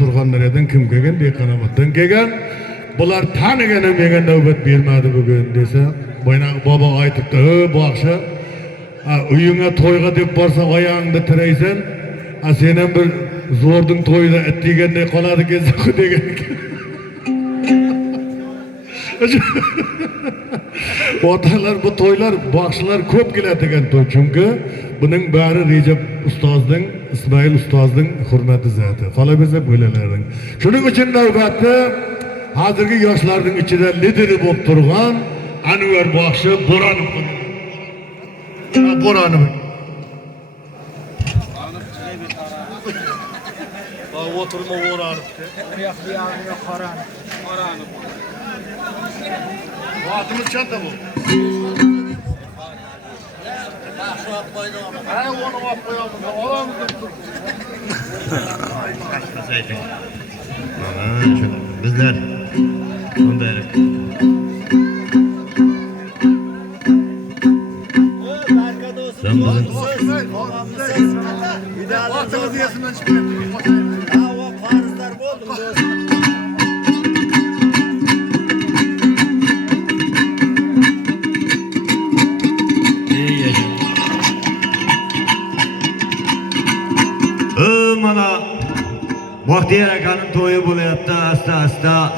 Surxondaryodan kim kelgan diye Qanomatdan kelgan. Bular tanigani menga navbat bermadi bugun desa, boynağı baba aytibdi, bu akşam uyuna toyga deb borsa oyog'ingda tiraysan, senem bir zo'rding to'yida it degandek qoladi kezaku degan. Otalar bu toylar, baxshilar ko'p keladigan to'y, chunki buning bari Recep ustozning, İsmail ustozning hurmati zati. Qolaversa bo'lalarning. Shuning uchun navbatda hozirgi yoshlarning ichida lideri bo'lib turgan Anvar Baxshi Bo'ronov. Bo'ronov. Oturma Bo'ronov. Qoranov. Vaatimiz çanta bu. Onu vap koyalım. Bizler. Ondayız. Sen bizim. Vaatimiz diyesinden çıkıyor. Hava farzlar buldum. Mana Bahtiyar akanın toyu bo'layapti asta.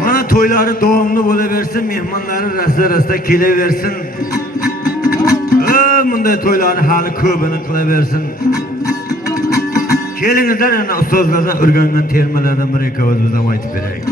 Mana to'ylari davomli bo'laversin, mehmonlari rasta kelaversin. Bunday to'ylarni hali ko'pini qilaversin. Kelingizlar, ana ustozlardan o'rgangan termalardan bir ikki ovoz bizdan aytib beraylik.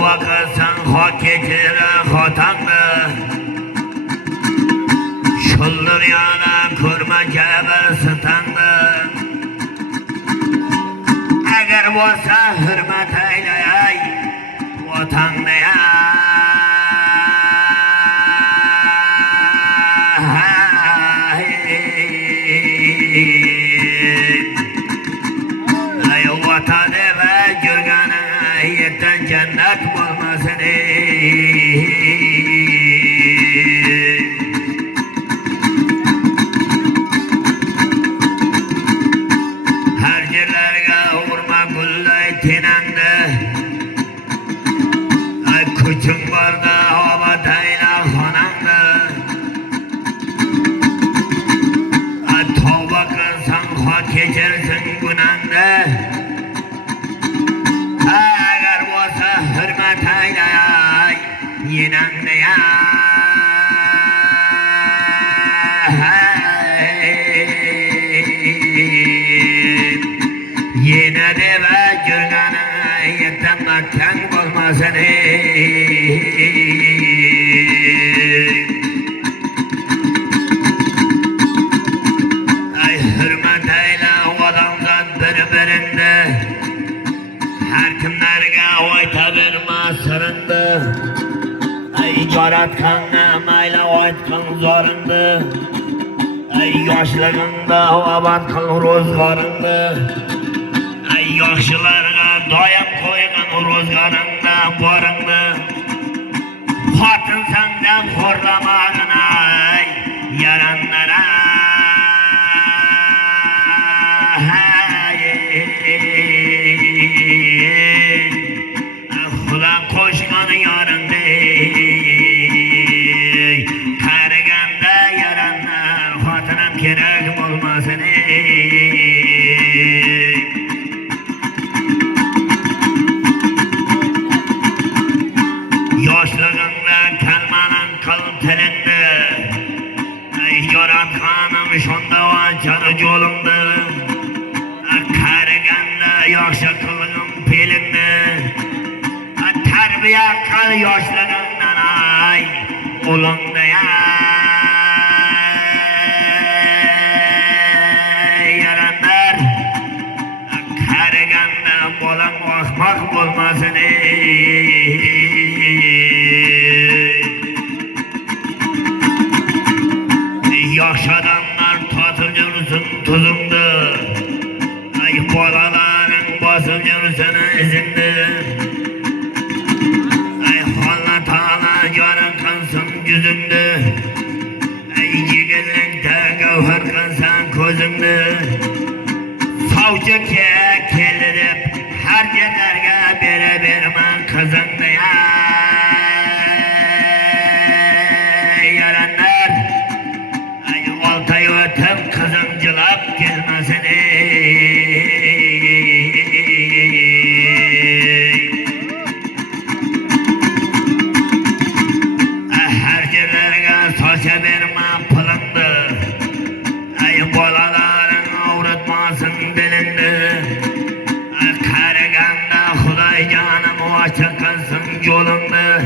Vakırsın hak geçire hatandı. Şuldur yana kurma keber sıtandı. Eğer olsa hürmet eyleyey vatandı ya. Ey vatan eve gürgana yetten cennet olmasın her yerlerge vurma gülley tinende ay küçük vardı hava deyla hananda ay tavba kılsan hak geçersin günende hürmet eyley yinende ya yine de ve gürgana yetemmekken olmasın ay hürmet eyle adamdan birbirinde her kimlerge oyta verme sırındı ay yaratkanına mayla oytkan zorundu ay yaşlığında abat kıl rozgarındı ay yaşlılarga doyam koygan rozgarında borundu hatın senden horlamağın ay yaranlara Ulan koşkanı yarın dey Karaganda yaranlar Hatınım kerek olmasın Yaşlığında kalmanın Ulunda yaranlar Karaganda bolan ahmak olmasın Yaxşı adamlar tatıl yürüsün tuzumda Ay bolaların basıp yürüsün izinde Ay hala tala yarın kansın yüzünde Ay yigirlikte gavhar kansan közünde Savcı kelirip her yeterge bere berman kazandı ya Yaranlar Ay oltayı ötüp kazancılap gelmesin Her yerlerge saça verme pılındı Ay bolaların avratmasın dilinde Ay karaganda Huday canım o açık kalsın yolunda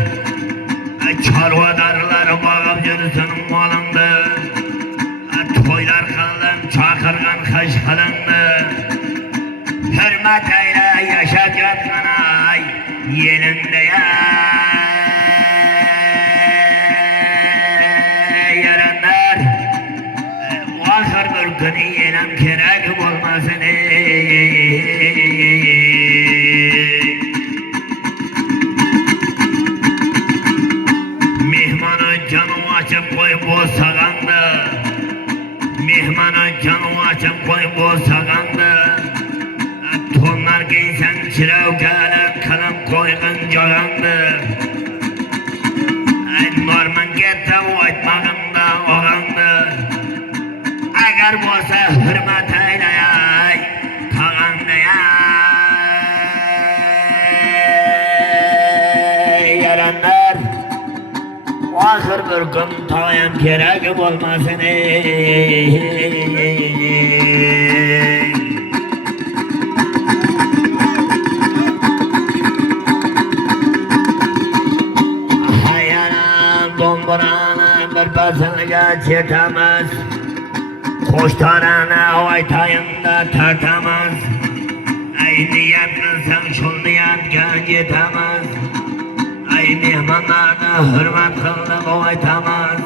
Ay çarvadarlar bağıp yürüsün malında Ay toylar kılın çakırgan kış kılındı Hürmet eyle yaşayacak kanay yerinde ya Yaranlar Ahır bir gün yenem kerek olmasın Mihmanın canı açıp koy bu sağandı Mihmanın canı açıp koy bu sağandı Tonlar giysen çirev gelip kalem koygun cagandı Norman gitti oytmağında oğandı Agar bolsa hürmet eyleyay tağandı ya Yaranlar Ahır bir gün tağayam kerek olmasın Domburana bir basılga çetamaz Koştarana oytayında tartamaz Ay niyet kılsan şul niyetga yetamaz Ay mehmanlarına hürmet kıldık oytamaz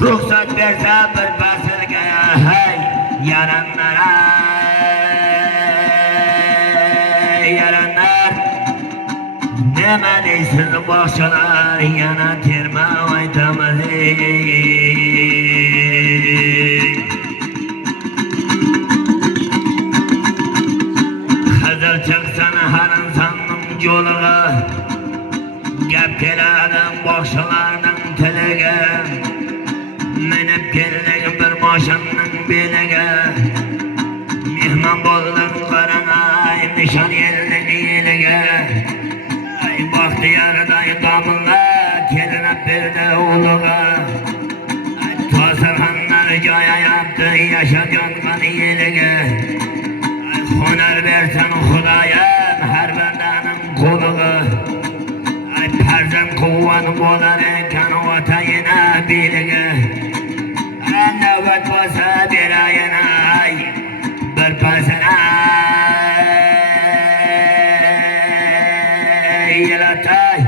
Ruhsat verse bir basılgaya hey yaranlara Yaranlar Neme deysin bahçalar yana terme oytamaz Hazır çıksan her insanın yoluğa Gep gelelim bahçalardan telige Menip geldik bir maşanın belige Mihman boldun karanay nişan yerlik iyilige Bahtiyarday kabullar kelinip birde uluğa Tasırhanlar joya yaptı yaşacan kan iyilige Hunar versen Hudayım her bendanın kuluğu Perzem kuvvet bolar ekan vatayına bilige Nöbet bolsa bir ayına bir pasına Yelatay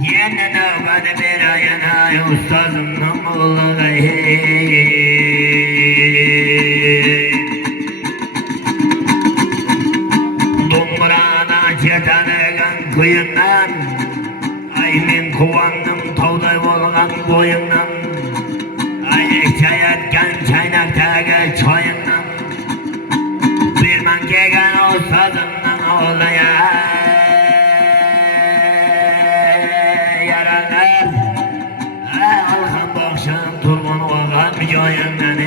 Yeni nöbet bir ayına ustazımın mullağı Dumburana çetanıgan kuyundan Ay men kuvandım tavday bolgan boyundan Ay ekçayatgan çaynaktagi çoyundan Birman kelgan ustazımdan oğlaya Alhan boğşan turgun oğan joyundan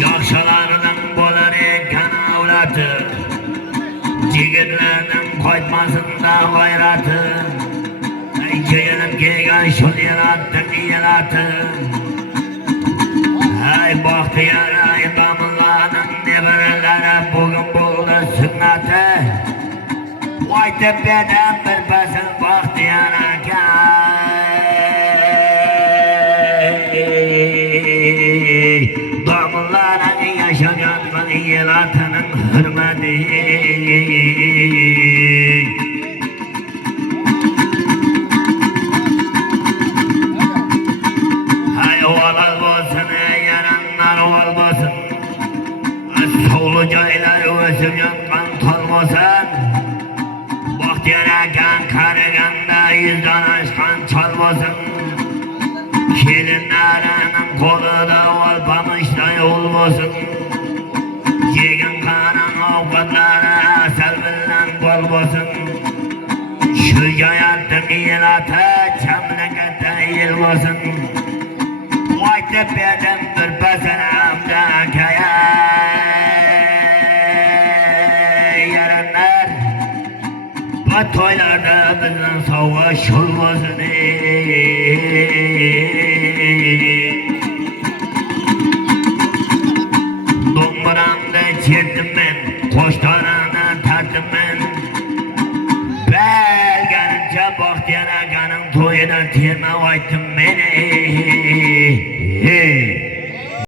Yaxşılarının bolar ekan avlatı Jigitlarning qo'ymasında g'oyrati Keyinib kelgan shul yelatdi Ay baxtiyor ay domlaning nevaralari bugun bo'ldi sunnati Vay tepeden bir basın Bahtiyar aka. Damılların yaşayan yel atının hürmeti. Hay oğlan olsun, yaranlar olmasın. Solu caylar ösüp yatkan tolmasın. Bahtiyar akan karaganda yüzden aşkan çalmasın. Gelinlerinin kolu da olmamıştay olmasın. Yegin kanan avukatlara asal bilen olmasın. Şu yayattım yel atı çamlıkata yılmasın. Vay tepeden bir basaramda kaya. Yaranlar bu toylarda bizden savaş olmasın. Domburamda çirdim ben, koştarana tarttım ben. Belgelince Bahtiyar akanın toyuna terme vaytım beni.